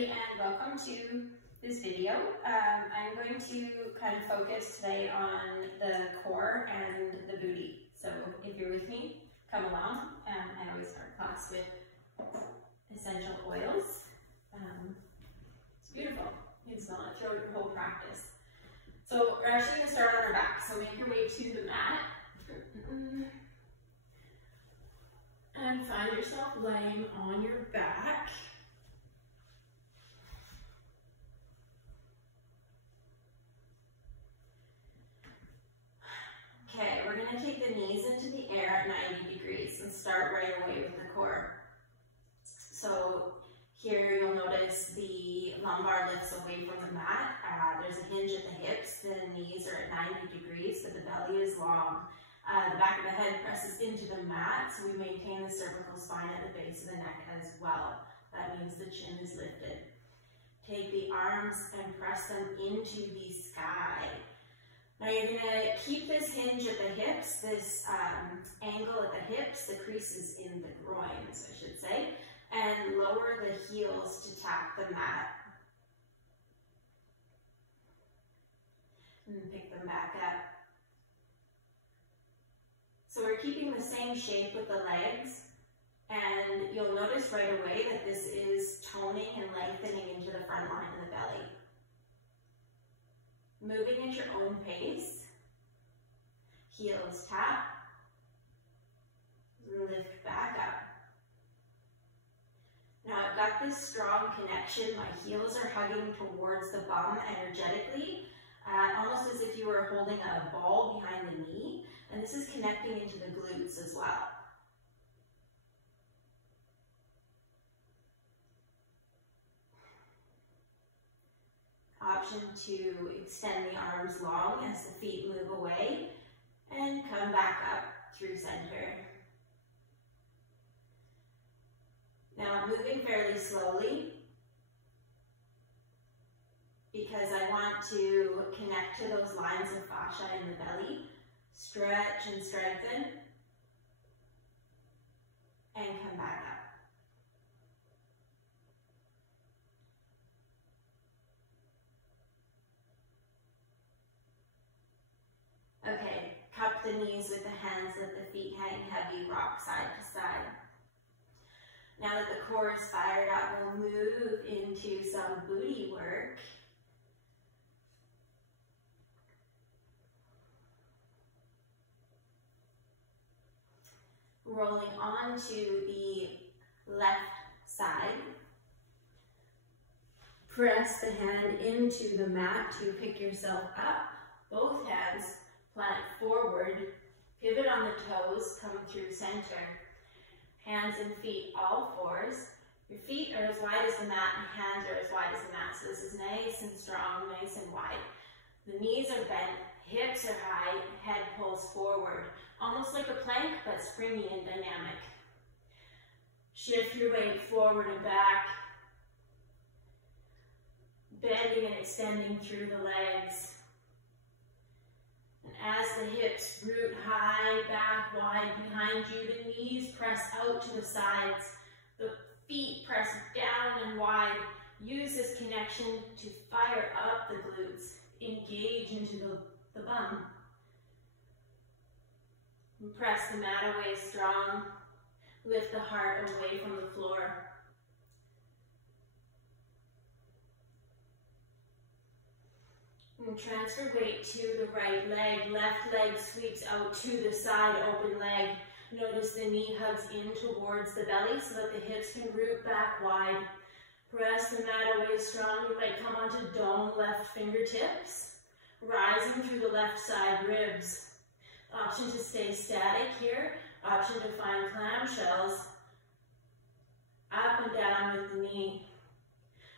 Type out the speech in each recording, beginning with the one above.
everybody, and welcome to this video. I'm going to kind of focus today on the core and the booty. So if you're with me, come along. I always start class with essential oils. It's beautiful. You can smell it throughout your whole practice. So we're actually going to start on our back. So make your way to the mat. And find yourself laying on your back. Okay, we're going to take the knees into the air at 90 degrees and start right away with the core. So here you'll notice the lumbar lifts away from the mat. There's a hinge at the hips, the knees are at 90 degrees, so the belly is long. The back of the head presses into the mat, so we maintain the cervical spine at the base of the neck as well. That means the chin is lifted. Take the arms and press them into the sky. Now you're going to keep this hinge at the hips, this angle at the hips, the creases in the groins, I should say, and lower the heels to tap the mat. And pick them back up. So we're keeping the same shape with the legs, and you'll notice right away that this is toning and lengthening into the front line of the belly. Moving at your own pace, heels tap, lift back up. Now I've got this strong connection, my heels are hugging towards the bum energetically, almost as if you were holding a ball behind the knee, and this is connecting into the glutes as well. Option to extend the arms long as the feet move away and come back up through center. Now I'm moving fairly slowly because I want to connect to those lines of fascia in the belly, stretch and strengthen, and come back up. Okay, cup the knees with the hands, let the feet hang heavy, rock side to side. Now that the core is fired up, we'll move into some booty work. Rolling onto the left side. Press the hand into the mat to pick yourself up. Both hands plant forward, pivot on the toes, come through center. Hands and feet, all fours. Your feet are as wide as the mat and hands are as wide as the mat. So this is nice and strong, nice and wide. The knees are bent, hips are high, head pulls forward. Almost like a plank, but springy and dynamic. Shift your weight forward and back. Bending and extending through the legs. And as the hips root high, back wide behind you, the knees press out to the sides, the feet press down and wide. Use this connection to fire up the glutes, engage into the bum. And press the mat away strong, lift the heart away from the floor. And transfer weight to the right leg. Left leg sweeps out to the side, open leg. Notice the knee hugs in towards the belly so that the hips can root back wide. Press the mat away strong. You might come onto dome left fingertips. Rising through the left side ribs. Option to stay static here. Option to find clamshells. Up and down with the knee.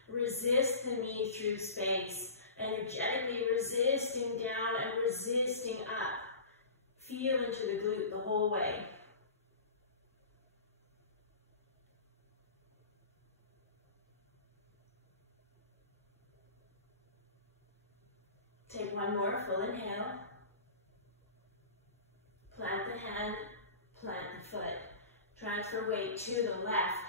Resist the knee through space. Energetically resisting down and resisting up. Feel into the glute the whole way. Take one more full inhale. Plant the hand, plant the foot. Transfer weight to the left.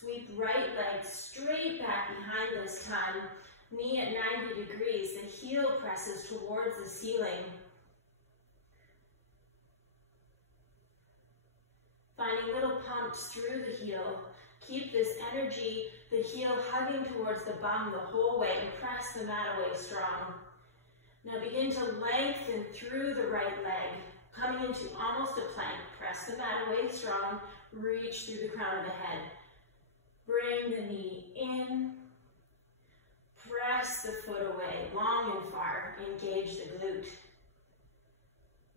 Sweep right leg straight back behind this time. Knee at 90 degrees. The heel presses towards the ceiling. Finding little pumps through the heel. Keep this energy, the heel hugging towards the bum the whole way, and press the mat away strong. Now begin to lengthen through the right leg, coming into almost a plank. Press the mat away strong, reach through the crown of the head. Bring the knee in, press the foot away, long and far, engage the glute.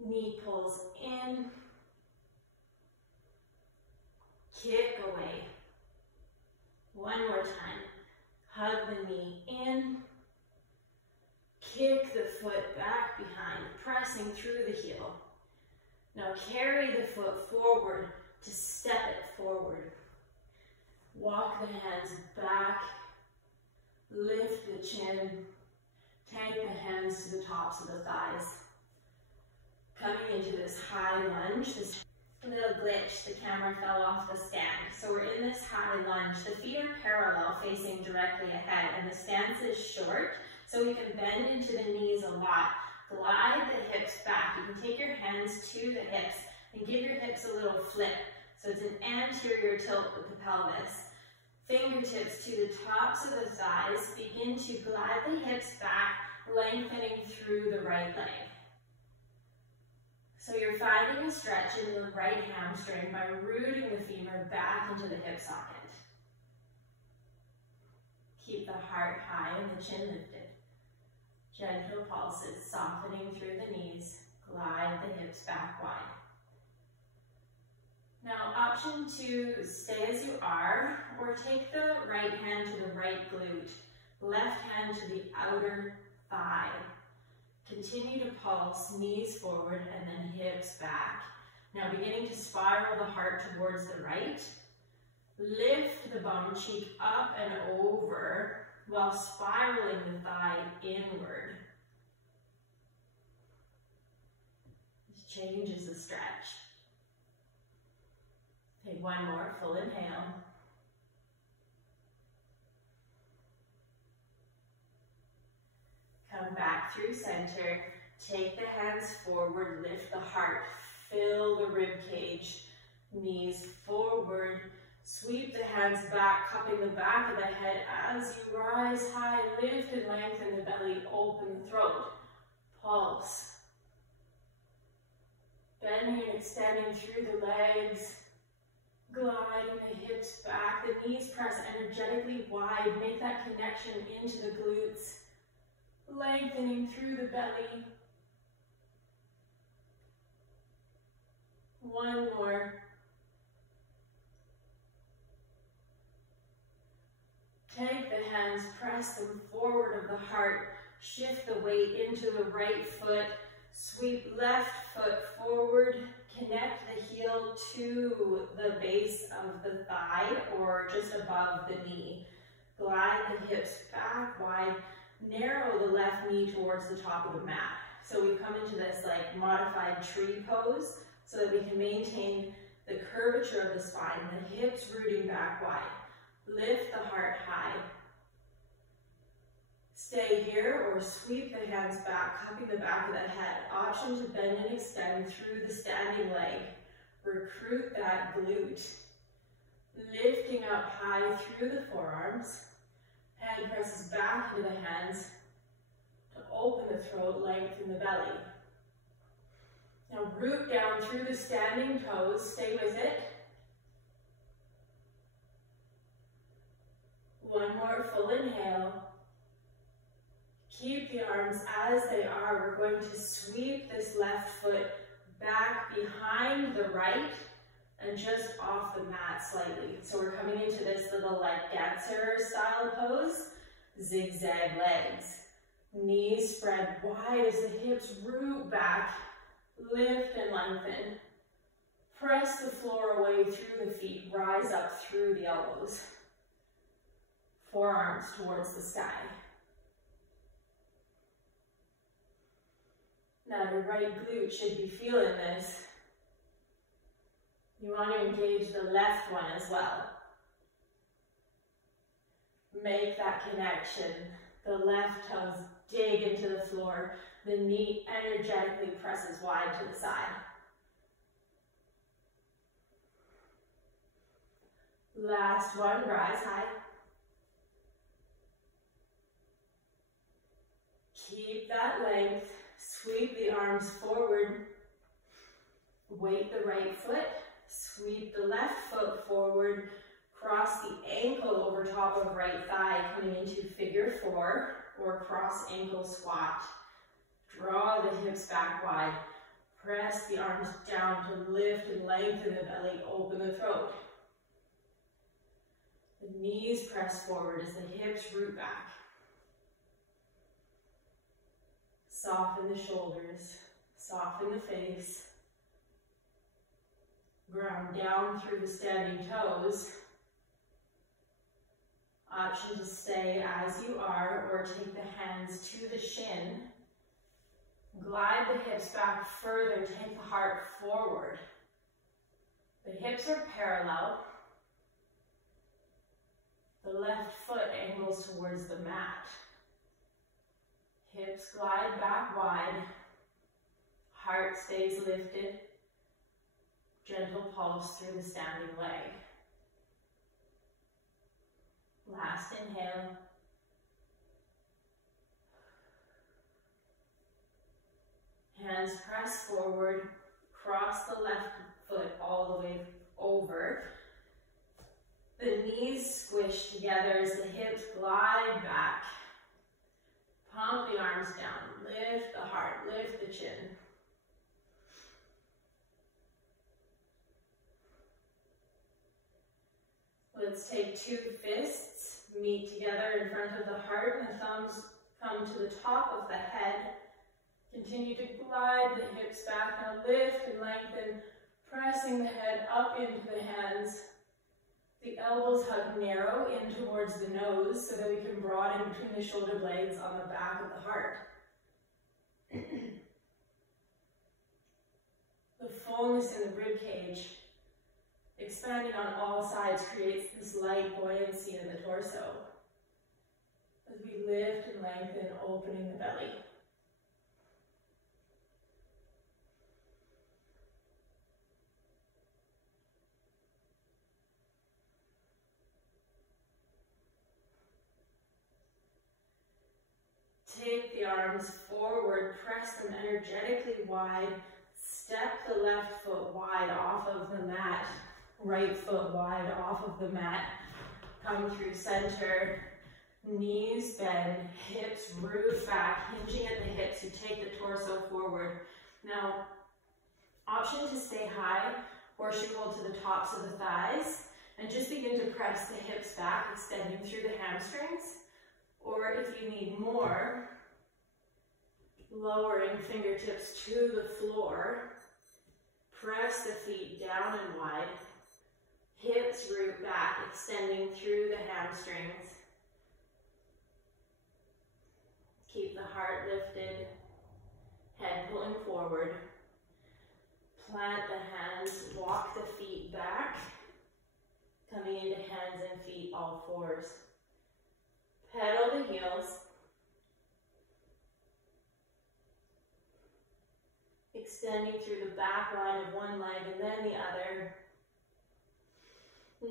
Knee pulls in, kick away. One more time. Hug the knee in. Kick the foot back behind, pressing through the heel. Now carry the foot forward to step it forward. Walk the hands back. Lift the chin. Take the hands to the tops of the thighs. Coming into this high lunge, this little glitch, the camera fell off the stand. So we're in this high lunge. The feet are parallel, facing directly ahead, and the stance is short, so we can bend into the knees a lot. Glide the hips back. You can take your hands to the hips and give your hips a little flip. So it's an anterior tilt with the pelvis. Fingertips to the tops of the thighs. Begin to glide the hips back, lengthening through the right leg. So you're finding a stretch in the right hamstring by rooting the femur back into the hip socket. Keep the heart high and the chin lifted. Gentle pulses, softening through the knees. Glide the hips back wide. Now, option 2, stay as you are, or take the right hand to the right glute, left hand to the outer thigh. Continue to pulse, knees forward, and then hips back. Now beginning to spiral the heart towards the right. Lift the bum cheek up and over while spiraling the thigh inward. This changes the stretch. Take one more full inhale. Come back through center. Take the hands forward, lift the heart, fill the rib cage, knees forward. Sweep the hands back, cupping the back of the head as you rise high. Lift and lengthen the belly, open the throat. Pulse. Bending and extending through the legs. Gliding the hips back. The knees press energetically wide. Make that connection into the glutes. Lengthening through the belly. One more. Take the hands, press them forward of the heart. Shift the weight into the right foot. Sweep left foot forward. Connect the heel to the base of the thigh or just above the knee. Glide the hips back wide. Narrow the left knee towards the top of the mat. So we come into this like modified tree pose so that we can maintain the curvature of the spine, the hips rooting back wide. Lift the heart high. Stay here or sweep the hands back, cupping the back of the head. Option to bend and extend through the standing leg. Recruit that glute. Lifting up high through the forearms. Hand presses back into the hands to open the throat, lengthen the belly. Now root down through the standing toes, stay with it. One more full inhale. Keep the arms as they are. We're going to sweep this left foot back behind the right and just off the mat slightly. So we're coming into this little like dancer style pose. Zigzag legs. Knees spread wide as the hips root back. Lift and lengthen. Press the floor away through the feet. Rise up through the elbows. Forearms towards the sky. Now your right glute should be feeling this. You want to engage the left one as well. Make that connection. The left toes dig into the floor. The knee energetically presses wide to the side. Last one, rise high. Keep that length. Sweep the arms forward. Weight the right foot. Sweep the left foot forward. Cross the ankle over top of right thigh, coming into figure four or cross ankle squat. Draw the hips back wide. Press the arms down to lift and lengthen the belly, open the throat. The knees press forward as the hips root back. Soften the shoulders, soften the face. Ground down through the standing toes. Option to stay as you are or take the hands to the shin. Glide the hips back further, take the heart forward. The hips are parallel. The left foot angles towards the mat. Hips glide back wide. Heart stays lifted. Gentle pulse through the standing leg. Last inhale. Hands press forward. Cross the left foot all the way over. The knees squish together as the hips glide back. Pump the arms down. Lift the heart, lift the chin. Let's take two fists, meet together in front of the heart, and the thumbs come to the top of the head. Continue to glide the hips back. Now lift and lengthen, pressing the head up into the hands. The elbows hug narrow in towards the nose so that we can broaden between the shoulder blades on the back of the heart. The fullness in the rib cage, expanding on all sides, creates this light buoyancy in the torso as we lift and lengthen, opening the belly. Take the arms forward, press them energetically wide. Step the left foot wide off of the mat. Right foot wide off of the mat. Come through center. Knees bend, hips root back, hinging at the hips. You take the torso forward. Now, option to stay high, horseshoe hold to the tops of the thighs, and just begin to press the hips back, extending through the hamstrings. Or if you need more, lowering fingertips to the floor, press the feet down and wide, hips root back, extending through the hamstrings. Keep the heart lifted, head pulling forward. Plant the hands, walk the feet back, coming into hands and feet, all fours. Pedal the heels. Extending through the back line of one leg and then the other.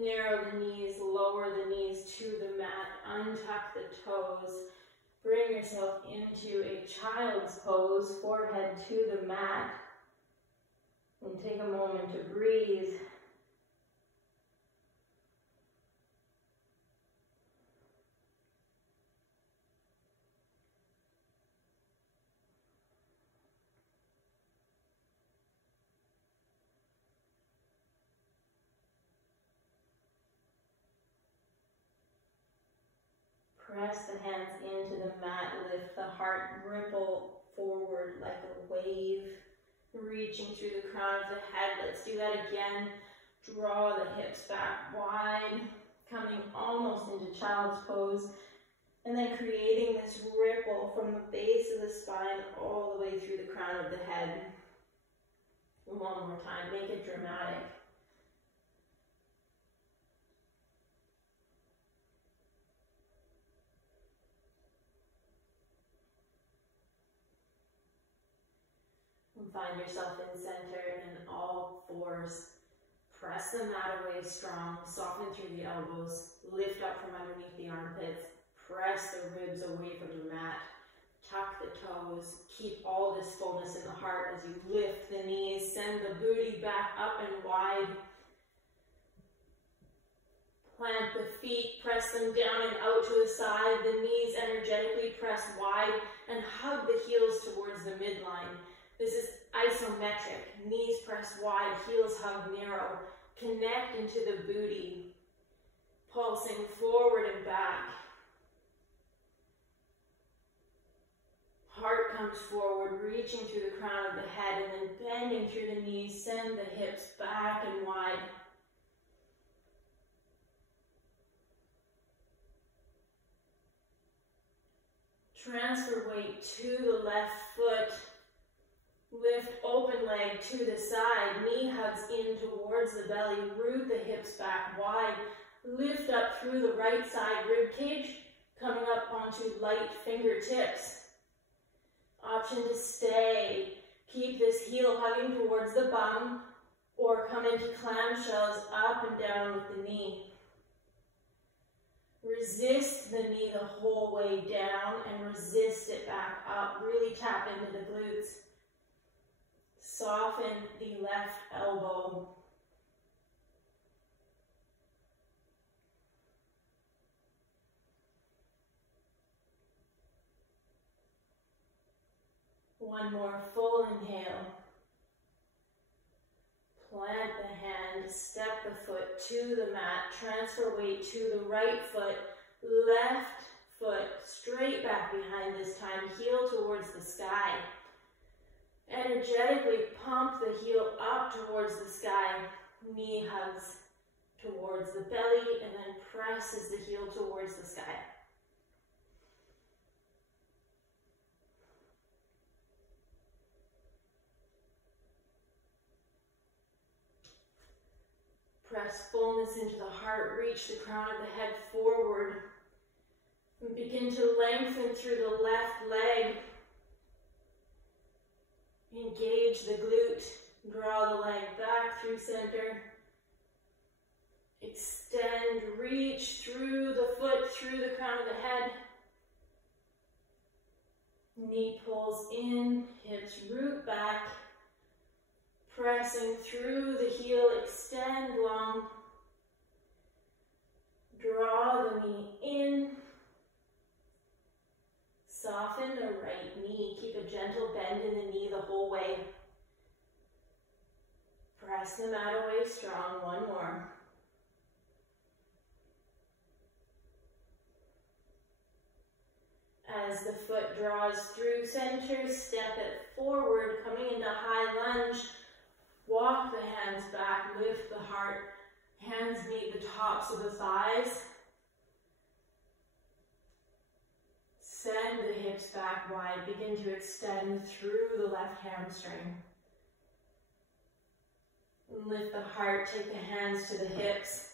Narrow the knees, lower the knees to the mat, untuck the toes. Bring yourself into a child's pose, forehead to the mat. And take a moment to breathe. Press the hands into the mat, lift the heart, ripple forward like a wave, reaching through the crown of the head. Let's do that again. Draw the hips back wide, coming almost into child's pose, and then creating this ripple from the base of the spine all the way through the crown of the head. One more time, make it dramatic. Find yourself in center, and then all fours. Press the mat away strong, soften through the elbows, lift up from underneath the armpits, press the ribs away from the mat, tuck the toes, keep all this fullness in the heart as you lift the knees, send the booty back up and wide. Plant the feet, press them down and out to the side, the knees energetically press wide, and hug the heels towards the midline. This is isometric, knees press wide, heels hug narrow. Connect into the booty, pulsing forward and back. Heart comes forward, reaching through the crown of the head, and then bending through the knees, send the hips back and wide. Transfer weight to the left foot. Lift open leg to the side, knee hugs in towards the belly, root the hips back wide, lift up through the right side rib cage, coming up onto light fingertips. Option to stay, keep this heel hugging towards the bum, or come into clamshells up and down with the knee. Resist the knee the whole way down and resist it back up, really tap into the glutes. Soften the left elbow. One more full inhale. Plant the hand, step the foot to the mat, transfer weight to the right foot, left foot straight back behind this time, heel towards the sky. Energetically pump the heel up towards the sky, knee hugs towards the belly, and then presses the heel towards the sky. Press fullness into the heart, reach the crown of the head forward, and begin to lengthen through the left leg. Engage the glute, draw the leg back through center. Extend, reach through the foot, through the crown of the head. Knee pulls in, hips root back. Pressing through the heel, extend long. Draw the knee in. Soften the right knee. Keep a gentle bend in the knee the whole way. Press the mat away strong. One more. As the foot draws through center, step it forward, coming into high lunge. Walk the hands back, lift the heart. Hands meet the tops of the thighs. Send the hips back wide. Begin to extend through the left hamstring. Lift the heart, take the hands to the hips.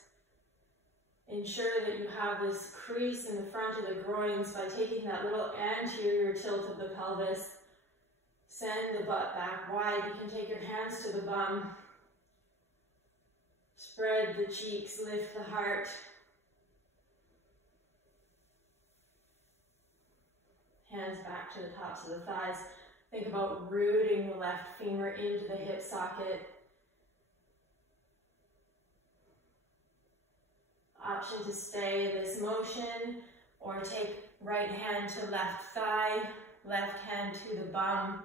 Ensure that you have this crease in the front of the groins by taking that little anterior tilt of the pelvis. Send the butt back wide. You can take your hands to the bum. Spread the cheeks, lift the heart. Hands back to the tops of the thighs. Think about rooting the left femur into the hip socket. Option to stay this motion, or take right hand to left thigh, left hand to the bum.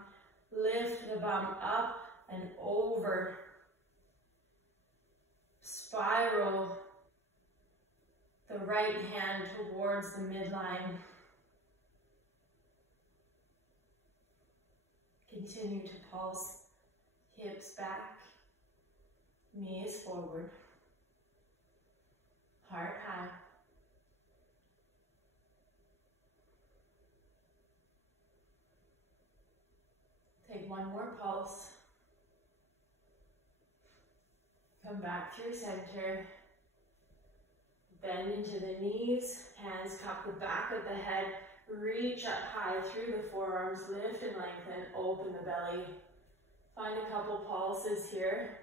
Lift the bum up and over. Spiral the right hand towards the midline. Continue to pulse. Hips back. Knees forward. Heart high. Take one more pulse. Come back through center. Bend into the knees. Hands cup the back of the head. Reach up high through the forearms. Lift and lengthen. Open the belly. Find a couple pulses here.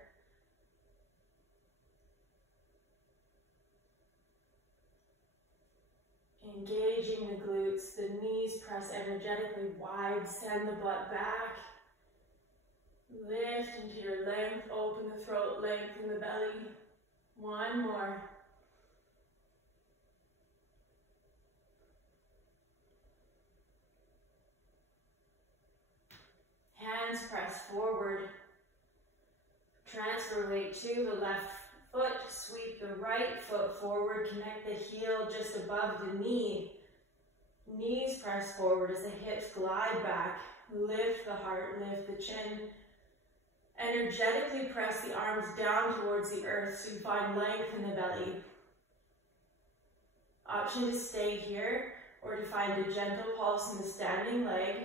Engaging the glutes, the knees press energetically wide, send the butt back. Lift into your length, open the throat, lengthen the belly. One more. Hands press forward. Transfer weight to the left foot. Sweep the right foot forward. Connect the heel just above the knee. Knees press forward as the hips glide back. Lift the heart, lift the chin. Energetically press the arms down towards the earth so you find length in the belly. Option to stay here or to find a gentle pulse in the standing leg.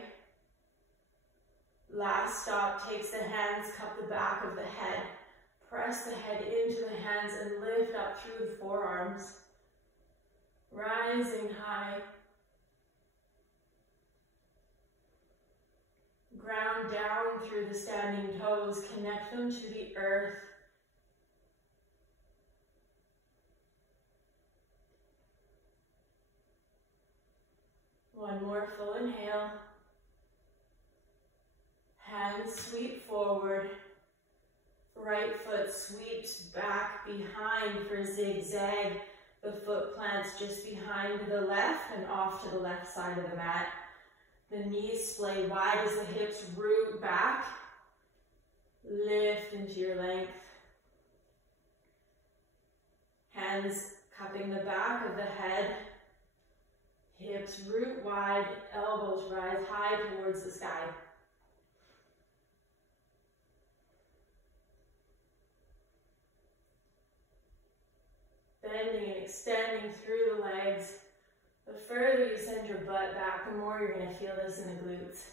Last stop takes the hands, cup the back of the head. Press the head into the hands and lift up through the forearms. Rising high. Ground down through the standing toes. Connect them to the earth. One more full inhale. Hands sweep forward. Right foot sweeps back behind for zigzag. The foot plants just behind the left and off to the left side of the mat. The knees splay wide as the hips root back. Lift into your length. Hands cupping the back of the head. Hips root wide, elbows rise high towards the sky. Bending and extending through the legs. The further you send your butt back, the more you're going to feel this in the glutes.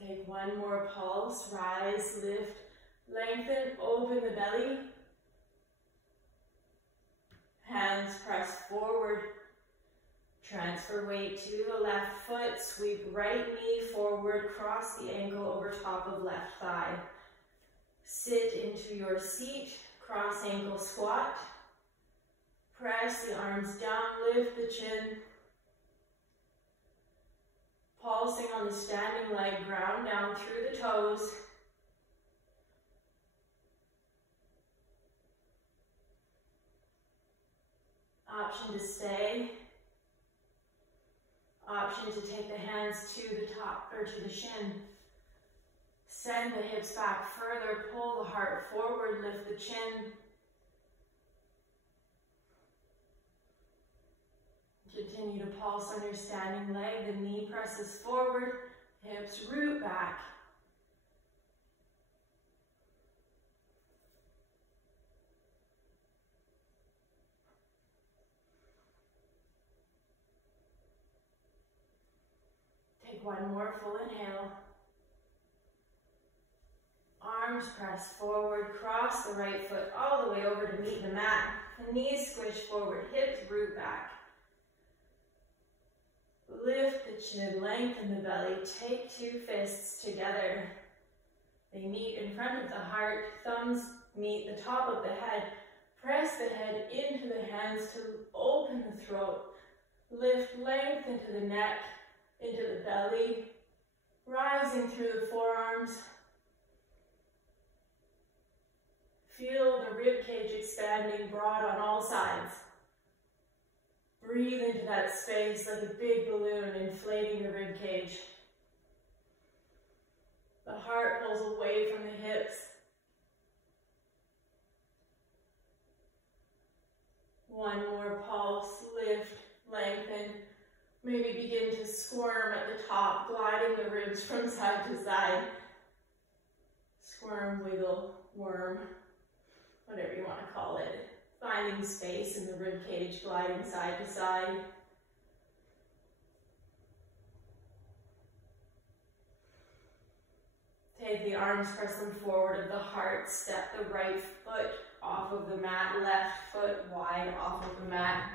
Take one more pulse, rise, lift, lengthen, open the belly. Hands press forward. Transfer weight to the left foot, sweep right knee forward, cross the ankle over top of left thigh. Sit into your seat, cross ankle squat. Press the arms down, lift the chin. Pulsing on the standing leg, ground down through the toes. Option to stay. Option to take the hands to the top or to the shin. Send the hips back further, pull the heart forward, lift the chin. Continue to pulse on your standing leg. The knee presses forward, hips root back. Take one more full inhale. Arms press forward, cross the right foot all the way over to meet the mat. The knees squish forward, hips root back. Lift the chin, lengthen the belly, take two fists together. They meet in front of the heart, thumbs meet the top of the head. Press the head into the hands to open the throat. Lift length into the neck, into the belly, rising through the forearms. Feel the rib cage expanding broad on all sides. Breathe into that space like a big balloon, inflating the rib cage. The heart pulls away from the hips. One more pulse, lift, lengthen. Maybe begin to squirm at the top, gliding the ribs from side to side. Squirm, wiggle, worm, whatever you want to call it. Finding space in the rib cage, gliding side to side. Take the arms, press them forward of the heart. Step the right foot off of the mat, left foot wide off of the mat.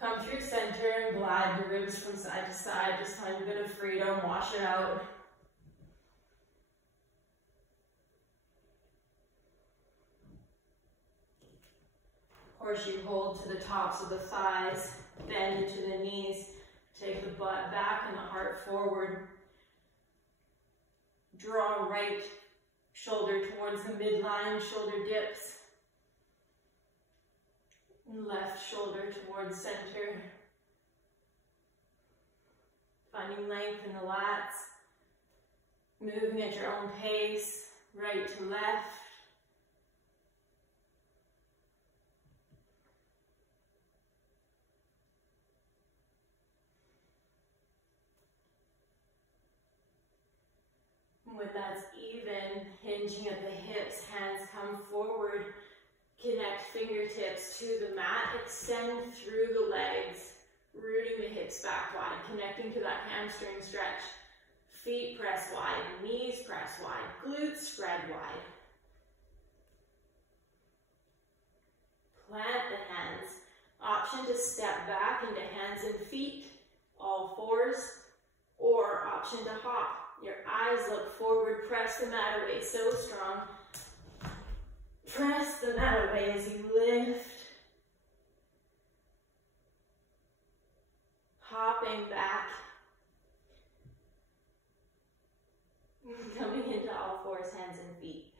Come through center and glide the ribs from side to side. Just find a bit of freedom, wash it out. Horseshoe hold to the tops of the thighs, bend into the knees. Take the butt back and the heart forward. Draw right shoulder towards the midline, shoulder dips. Left shoulder towards center. Finding length in the lats. Moving at your own pace, right to left. When that's even, hinging at the hips, hands come forward, connect fingertips to the mat, extend through the legs, rooting the hips back wide, connecting to that hamstring stretch. Feet press wide, knees press wide, glutes spread wide. Plant the hands. Option to step back into hands and feet, all fours, or option to hop. Your eyes look forward, press the mat away so strong. Press the mat away as you lift. Hopping back. Coming into all fours, hands and feet.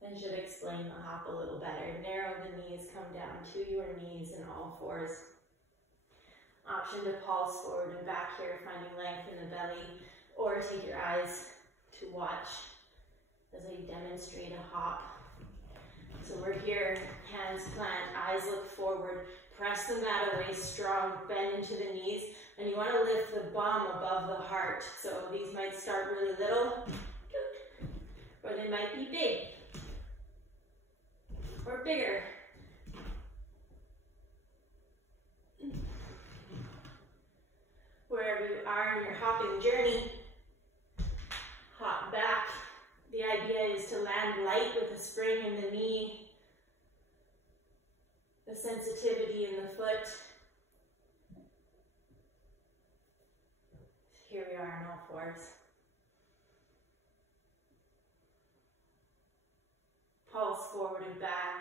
And should explain the hop a little better. Narrow the knees, come down to your knees in all fours. Option to pulse forward and back here, finding length in the belly. Or take your eyes to watch as I demonstrate a hop. So we're here, hands plant, eyes look forward, press the mat away strong, bend into the knees, and you want to lift the bum above the heart. So these might start really little, or they might be big, or bigger. Wherever you are in your hopping journey, hop back. The idea is to land light with a spring in the knee, the sensitivity in the foot. Here we are in all fours. Pulse forward and back.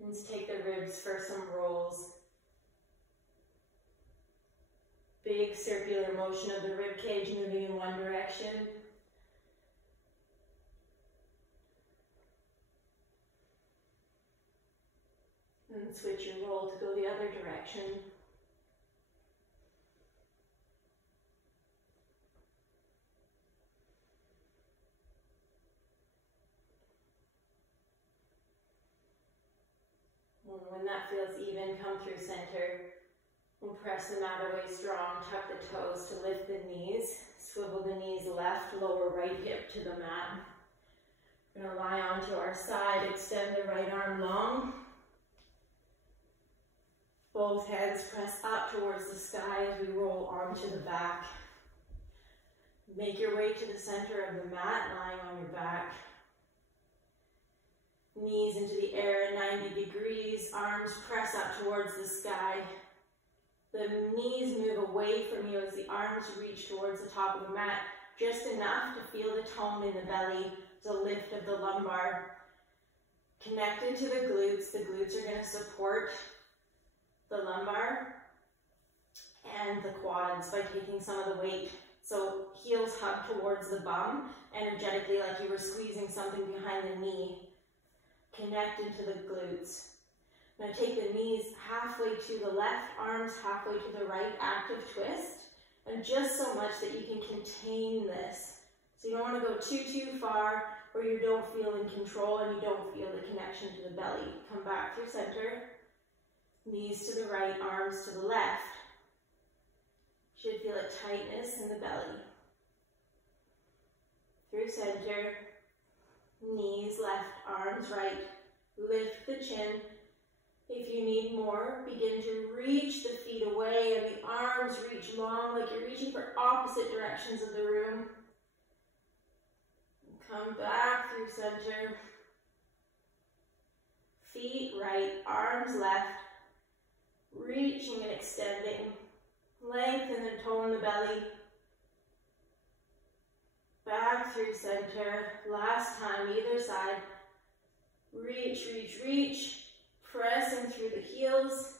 Let's take the ribs for some rolls. Big circular motion of the rib cage moving in one direction. And switch your roll to go the other direction. And when that feels even, come through center. And press the mat away strong, tuck the toes to lift the knees, swivel the knees left, lower right hip to the mat. We're going to lie onto our side, extend the right arm long. Both hands press up towards the sky as we roll onto the back. Make your way to the center of the mat, lying on your back. Knees into the air at 90 degrees, arms press up towards the sky. The knees move away from you as the arms reach towards the top of the mat, just enough to feel the tone in the belly, the lift of the lumbar. Connect into the glutes. The glutes are going to support the lumbar and the quads by taking some of the weight. So heels hug towards the bum, energetically like you were squeezing something behind the knee. Connect into the glutes. Now take the knees halfway to the left, arms halfway to the right, active twist, and just so much that you can contain this. So you don't want to go too far where you don't feel in control and you don't feel the connection to the belly. Come back through center, knees to the right, arms to the left. Should feel a tightness in the belly. Through center, knees left, arms right, lift the chin. If you need need more, begin to reach the feet away and the arms reach long, like you're reaching for opposite directions of the room. Come back through center. Feet right, arms left. Reaching and extending. Lengthen and tone the belly. Back through center. Last time, either side. Reach, reach, reach. Pressing through the heels.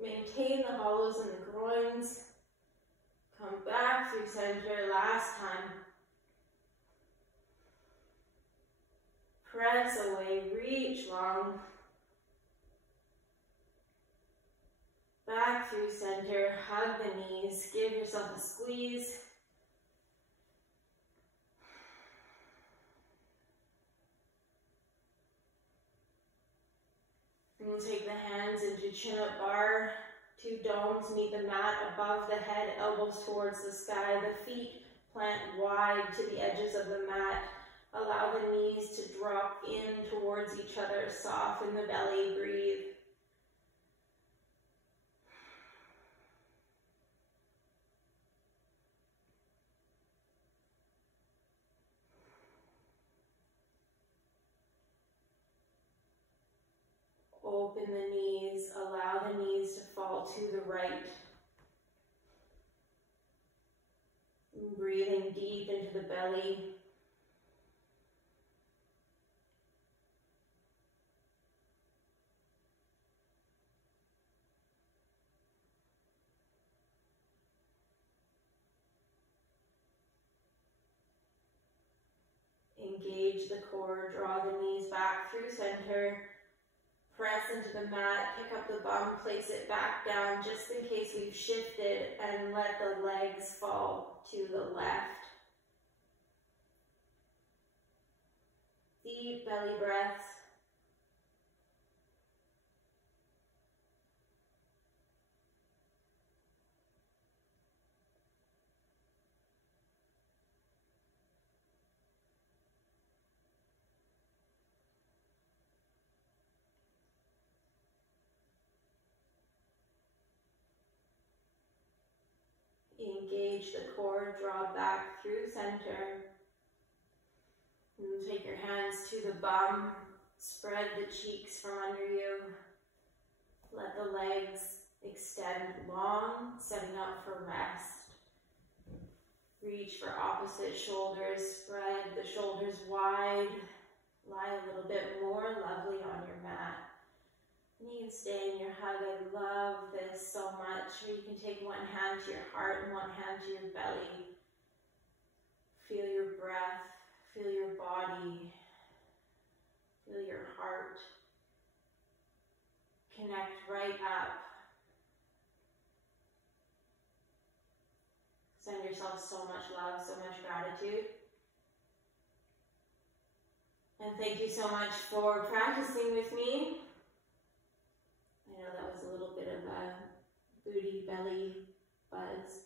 Maintain the hollows in the groins. Come back through center. Last time. Press away, reach long. Back through center, hug the knees, give yourself a squeeze. And take the hands into chin-up bar. Two domes meet the mat above the head, elbows towards the sky. The feet plant wide to the edges of the mat. Allow the knees to drop in towards each other. Soften the belly, breathe. Open the knees, allow the knees to fall to the right. Breathing deep into the belly. Engage the core, draw the knees back through center. Press into the mat, pick up the bum, place it back down just in case we've shifted, and let the legs fall to the left. Deep belly breaths. Engage the core, draw back through center. And take your hands to the bum, spread the cheeks from under you. Let the legs extend long, setting up for rest. Reach for opposite shoulders, spread the shoulders wide. Lie a little bit more lovely on your mat. And you can stay in your hug. I love this so much. Or you can take one hand to your heart and one hand to your belly. Feel your breath, feel your body, feel your heart. Connect right up. Send yourself so much love, so much gratitude. And thank you so much for practicing with me. I know that was a little bit of a booty belly buzz.